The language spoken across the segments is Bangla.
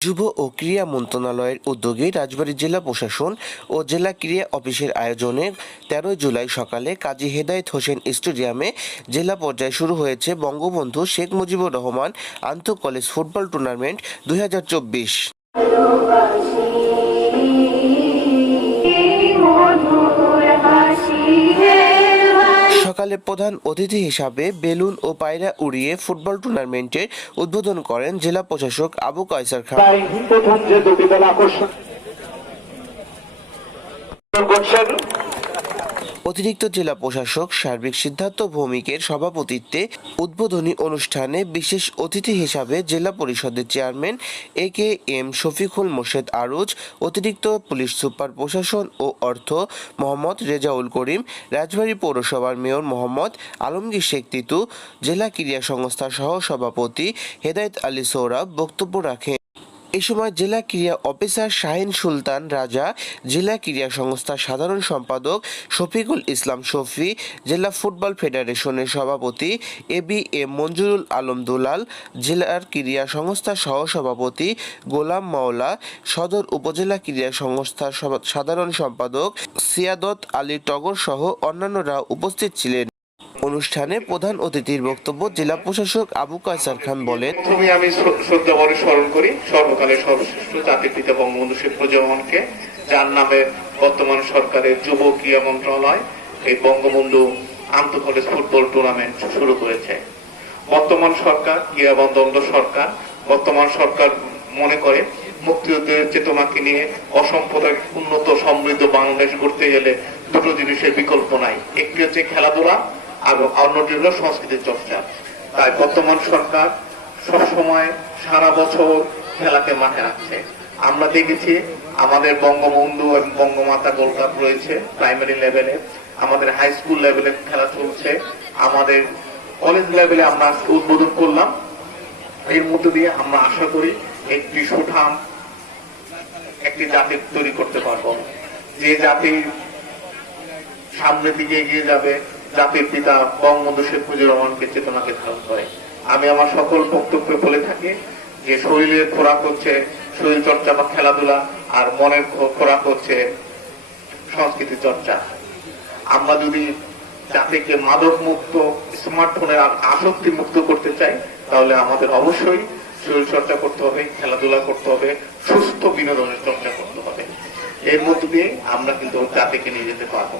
যুব ও ক্রীড়া মন্ত্রণালয়ের উদ্যোগে রাজবাড়ী জেলা প্রশাসন ও জেলা ক্রীড়া অফিসের আয়োজনে তেরোই জুলাই সকালে কাজী হেদায়েত হোসেন স্টেডিয়ামে জেলা পর্যায়ে শুরু হয়েছে বঙ্গবন্ধু শেখ মুজিবুর রহমান আন্তঃকলেজ ফুটবল টুর্নামেন্ট দু হাজার চব্বিশ। সকালে প্রধান অতিথি হিসাবে বেলুন ও পায়রা উড়িয়ে ফুটবল টুর্নামেন্টের উদ্বোধন করেন জেলা প্রশাসক আবু কয়সার খান। যে দুটি দল আকর্ষণ করছেন অতিরিক্ত জেলা প্রশাসক সার্বিক সিদ্ধার্থ ভৌমিকের সভাপতিত্বে উদ্বোধনী অনুষ্ঠানে বিশেষ অতিথি হিসাবে জেলা পরিষদের chairman A K M Shafiqul Morshed Aruj অতিরিক্ত পুলিশ সুপার প্রশাসন ও অর্থ মোহাম্মদ রেজাউল করিম, রাজবাড়ী পৌরসভার মেয়র মোহাম্মদ আলমগীর শেখ তিতু, জেলা ক্রীড়া সংস্থার সহ সভাপতি হেদায়েত আলী সৌরভ বক্তব্য রাখেন। এ সময় জেলা ক্রীড়া অফিসার শাহিন সুলতান রাজা, জেলা ক্রীড়া সংস্থার সাধারণ সম্পাদক শফিকুল ইসলাম শফি, জেলা ফুটবল ফেডারেশনের সভাপতি A B M Manjurul Alam Dulal, জেলার ক্রীড়া সংস্থার সহসভাপতি গোলাম মাওলা, সদর উপজেলা ক্রীড়া সংস্থার সাধারণ সম্পাদক সিয়াদত আলী টগর সহ অন্যান্যরা উপস্থিত ছিলেন। অনুষ্ঠানে প্রধান অতিথির বক্তব্য জেলা প্রশাসক আবু কায়সার খান বলেন, প্রথমে আমি শ্রদ্ধা ভরে স্মরণ করি সর্বকালের সর্বশ্রেষ্ঠ জাতির পিতা বঙ্গবন্ধু শেখ মুজিবুর রহমানকে যার নামে বর্তমান সরকারের যুব ক্রীড়া মন্ত্রণালয় এই বঙ্গবন্ধু আন্তঃ কলেজ ফুটবল টুর্নামেন্ট শুরু করেছে। বর্তমান সরকার ক্রীড়াবন্ধ সরকার, বর্তমান সরকার মনে করে মুক্তিযুদ্ধের চেতনাকে নিয়ে অসাম্প্রদায়িক উন্নত সমৃদ্ধ বাংলাদেশ গড়তে গেলে দুটো জিনিসের বিকল্প নাই। একটি হচ্ছে খেলাধুলা আর অন্যটি হলো সংস্কৃতির চর্চা। তাই বর্তমান সরকার সবসময় সারা বছর খেলাকে মাঠে রাখছে। আমরা দেখেছি আমাদের বঙ্গবন্ধু এবং বঙ্গমাতা গোল্ড কাপ রয়েছে প্রাইমারি লেভেলে আমাদের হাই স্কুল লেভেলে খেলা চলছে। আমাদের কলেজ লেভেলে আমরা উদ্বোধন করলাম। এর মধ্য দিয়ে আমরা আশা করি একটি সুঠাম একটি জাতি তৈরি করতে পারব। যে জাতি সামনের দিকে এগিয়ে যাবে জাতির পিতা বঙ্গবন্ধু শেখ মুজিবুর রহমানকে চেতনাকে ধারণ করে আমি আমার সকল বক্তব্যে বলে থাকি যে শরীরের খোরাক হচ্ছে শরীর চর্চা বা খেলাধুলা, আর মনের খোরাক হচ্ছে সংস্কৃতি চর্চা। আমরা যদি জাতিকে মাদক মুক্ত স্মার্টফোনের আসক্তি মুক্ত করতে চাই, তাহলে আমাদের অবশ্যই শরীর চর্চা করতে হবে, খেলাধুলা করতে হবে, সুস্থ বিনোদনের চর্চা করতে হবে। এর মধ্য দিয়ে আমরা কিন্তু জাতিকে নিয়ে যেতে পারব।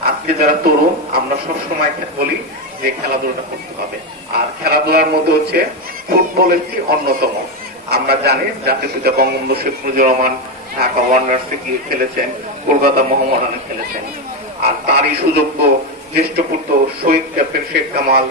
আজকে যারা তরুণ, আমরা সবসময় বলি যে খেলাধুলাটা করতে হবে। আর খেলাধুলার মধ্যে হচ্ছে ফুটবল একটি অন্যতম। আমরা জানি জাতির পিতা বঙ্গবন্ধু শেখ মুজিবুর রহমান ঢাকা ওয়ান্ডার্সে গিয়ে খেলেছেন, কলকাতা মোহামেডানে খেলেছেন। আর তারই সুযোগ্য জ্যেষ্ঠ পুত্র শহীদ ক্যাপ্টেন শেখ কামাল,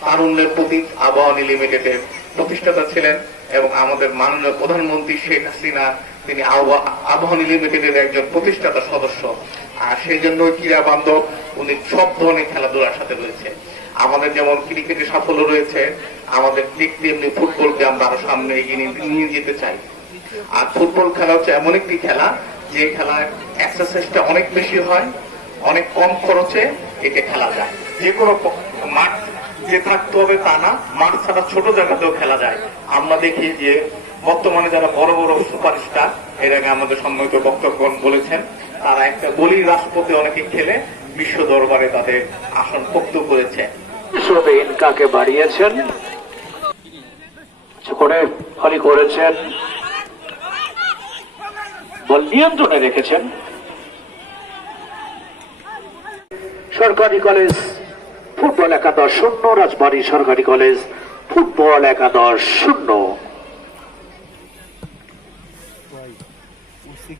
তারুণ্যের প্রতীক আবাহনী লিমিটেডের প্রতিষ্ঠাতা ছিলেন এবং আমাদের মাননীয় প্রধানমন্ত্রী শেখ হাসিনা, তিনি আবা- আবাহনী লিমিটেডের একজন প্রতিষ্ঠাতা সদস্য। আর সেই জন্য ক্রীড়া বান্ধব, উনি সব ধরনের খেলাধুলার সাথে রয়েছে। আমাদের যেমন ক্রিকেটে সাফল্য রয়েছে, আমাদের ঠিক তেমনি ফুটবলকে আমরা আরও সামনে এগিয়ে নিয়ে- যেতে চাই। আর ফুটবল খেলা হচ্ছে এমন একটি খেলা, যে খেলায় এক্সারসাইজটা অনেক বেশি হয়, অনেক কম খরচে একে খেলা যায়। যে কোনো মাঠ যে থাকতে হবে তা না মাঠ ছাড়া ছোট জায়গাতেও খেলা যায়। আমরা দেখি যে বর্তমানে যারা বড় বড় সুপারস্টার, এর আগে আমাদের সম্মানিত বক্তব্য বলেছেন, তারা একটা বলির রাষ্ট্রপতি অনেকে খেলে বিশ্ব দরবারে তাদের আসন পোক্ত করেছে। ইনকাকে বাড়িয়েছেন করে ফলি করেছেন বল নিয়ন্ত্রণে রেখেছেন, সরকারি কলেজ ফুটবল একাদশ শূন্য রাজবাড়ী সরকারি কলেজ ফুটবল একাদশ শূন্য।